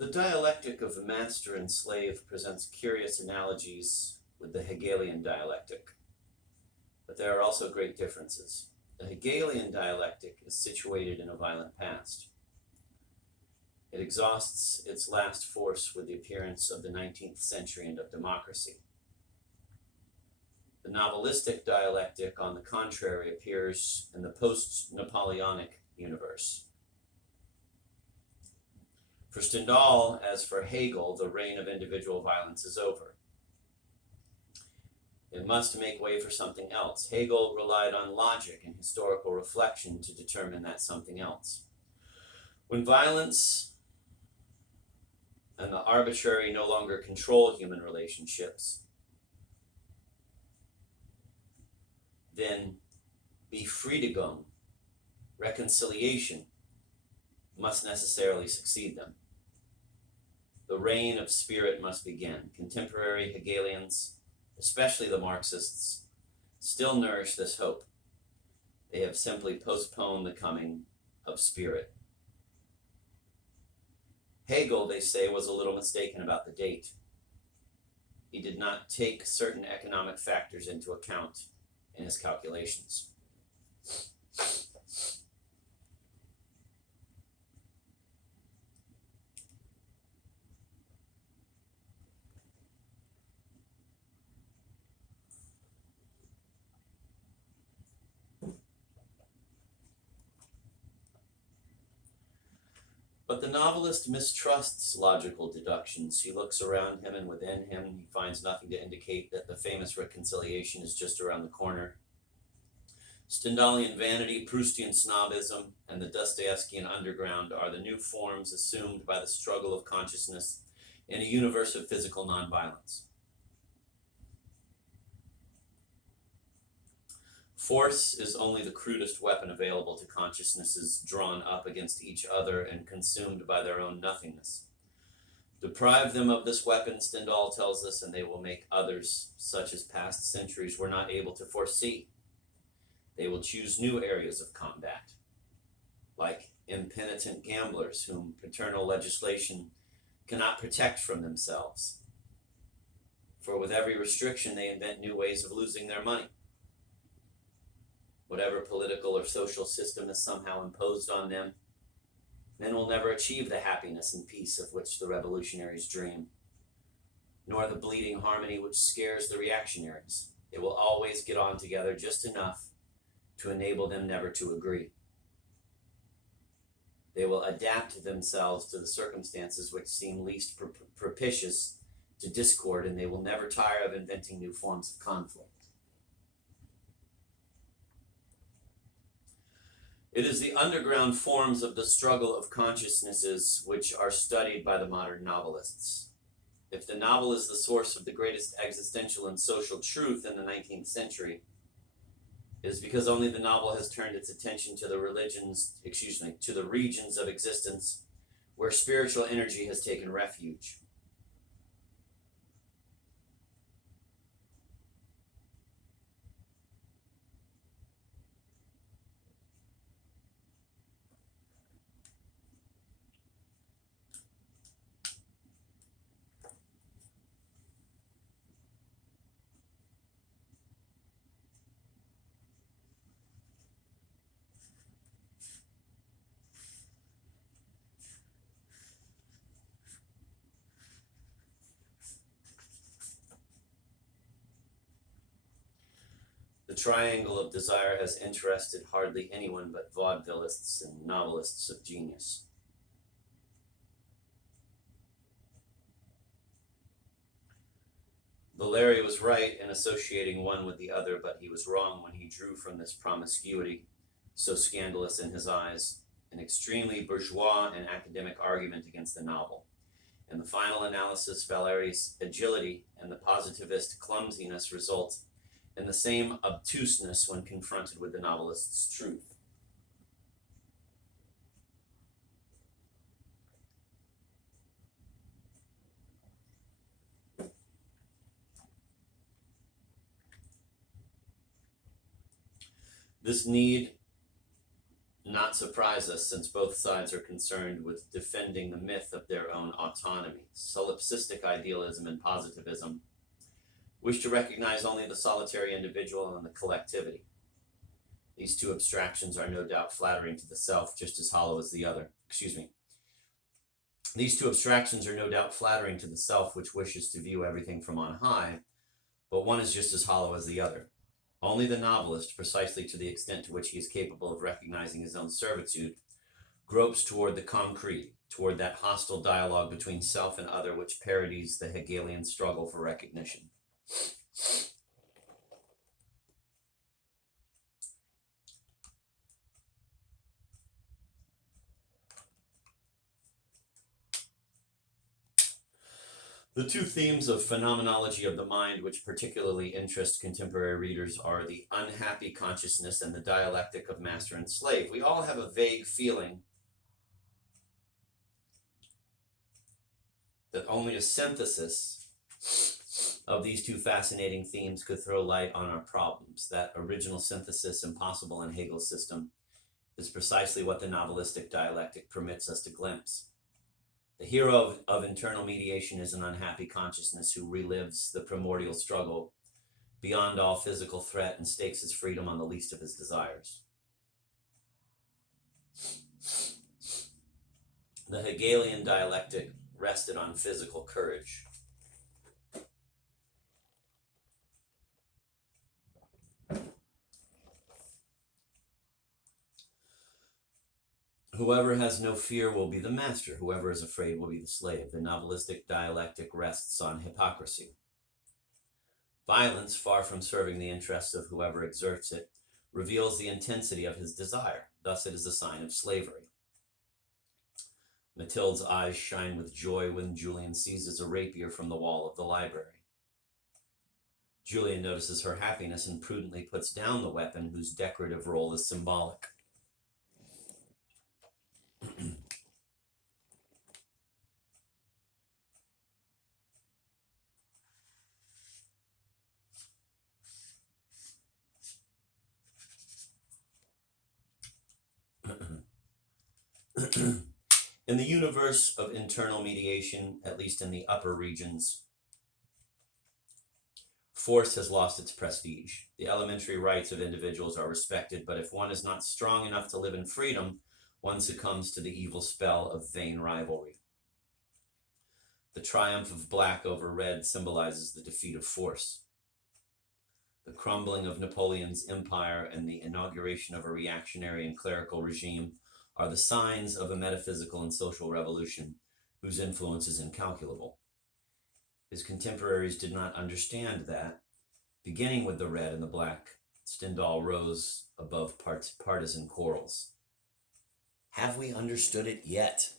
The dialectic of the master and slave presents curious analogies with the Hegelian dialectic, but there are also great differences. The Hegelian dialectic is situated in a violent past. It exhausts its last force with the appearance of the 19th century and of democracy. The novelistic dialectic, on the contrary, appears in the post-Napoleonic universe. For Stendhal, as for Hegel, the reign of individual violence is over. It must make way for something else. Hegel relied on logic and historical reflection to determine that something else. When violence and the arbitrary no longer control human relationships, then Befriedigung, reconciliation, must necessarily succeed them. The reign of spirit must begin. Contemporary Hegelians, especially the Marxists, still nourish this hope. They have simply postponed the coming of spirit. Hegel, they say, was a little mistaken about the date. He did not take certain economic factors into account in his calculations. But the novelist mistrusts logical deductions. He looks around him and within him he finds nothing to indicate that the famous reconciliation is just around the corner. Stendhalian vanity, Proustian snobism, and the Dostoevskian underground are the new forms assumed by the struggle of consciousness in a universe of physical nonviolence. Force is only the crudest weapon available to consciousnesses drawn up against each other and consumed by their own nothingness. Deprive them of this weapon, Stendhal tells us, and they will make others, such as past centuries were not able to foresee. They will choose new areas of combat, like impenitent gamblers whom paternal legislation cannot protect from themselves. For with every restriction, they invent new ways of losing their money. Whatever political or social system is somehow imposed on them, men will never achieve the happiness and peace of which the revolutionaries dream, nor the bleeding harmony which scares the reactionaries. They will always get on together just enough to enable them never to agree. They will adapt themselves to the circumstances which seem least propitious to discord, and they will never tire of inventing new forms of conflict. It is the underground forms of the struggle of consciousnesses which are studied by the modern novelists. If the novel is the source of the greatest existential and social truth in the 19th century, it is because only the novel has turned its attention to the regions of existence where spiritual energy has taken refuge. The triangle of desire has interested hardly anyone but vaudevillists and novelists of genius. Valéry was right in associating one with the other, but he was wrong when he drew from this promiscuity, so scandalous in his eyes, an extremely bourgeois and academic argument against the novel. In the final analysis, Valéry's agility and the positivist clumsiness result in the same obtuseness when confronted with the novelist's truth. This need not surprise us, since both sides are concerned with defending the myth of their own autonomy. Solipsistic idealism and positivism wish to recognize only the solitary individual and the collectivity. These two abstractions are no doubt flattering to the self, just as hollow as the other. These two abstractions are no doubt flattering to the self, which wishes to view everything from on high, but one is just as hollow as the other. Only the novelist, precisely to the extent to which he is capable of recognizing his own servitude, gropes toward the concrete, toward that hostile dialogue between self and other which parodies the Hegelian struggle for recognition. The two themes of phenomenology of the mind which particularly interest contemporary readers are the unhappy consciousness and the dialectic of master and slave. We all have a vague feeling that only a synthesis of these two fascinating themes could throw light on our problems. That original synthesis, impossible in Hegel's system, is precisely what the novelistic dialectic permits us to glimpse. The hero of internal mediation is an unhappy consciousness who relives the primordial struggle beyond all physical threat and stakes his freedom on the least of his desires. The Hegelian dialectic rested on physical courage. Whoever has no fear will be the master. Whoever is afraid will be the slave. The novelistic dialectic rests on hypocrisy. Violence, far from serving the interests of whoever exerts it, reveals the intensity of his desire. Thus it is a sign of slavery. Mathilde's eyes shine with joy when Julian seizes a rapier from the wall of the library. Julian notices her happiness and prudently puts down the weapon whose decorative role is symbolic. In the universe of internal mediation, at least in the upper regions, force has lost its prestige. The elementary rights of individuals are respected, but if one is not strong enough to live in freedom, one succumbs to the evil spell of vain rivalry. The triumph of black over red symbolizes the defeat of force. The crumbling of Napoleon's empire and the inauguration of a reactionary and clerical regime are the signs of a metaphysical and social revolution whose influence is incalculable. His contemporaries did not understand that, beginning with the red and the black, Stendhal rose above partisan quarrels. Have we understood it yet?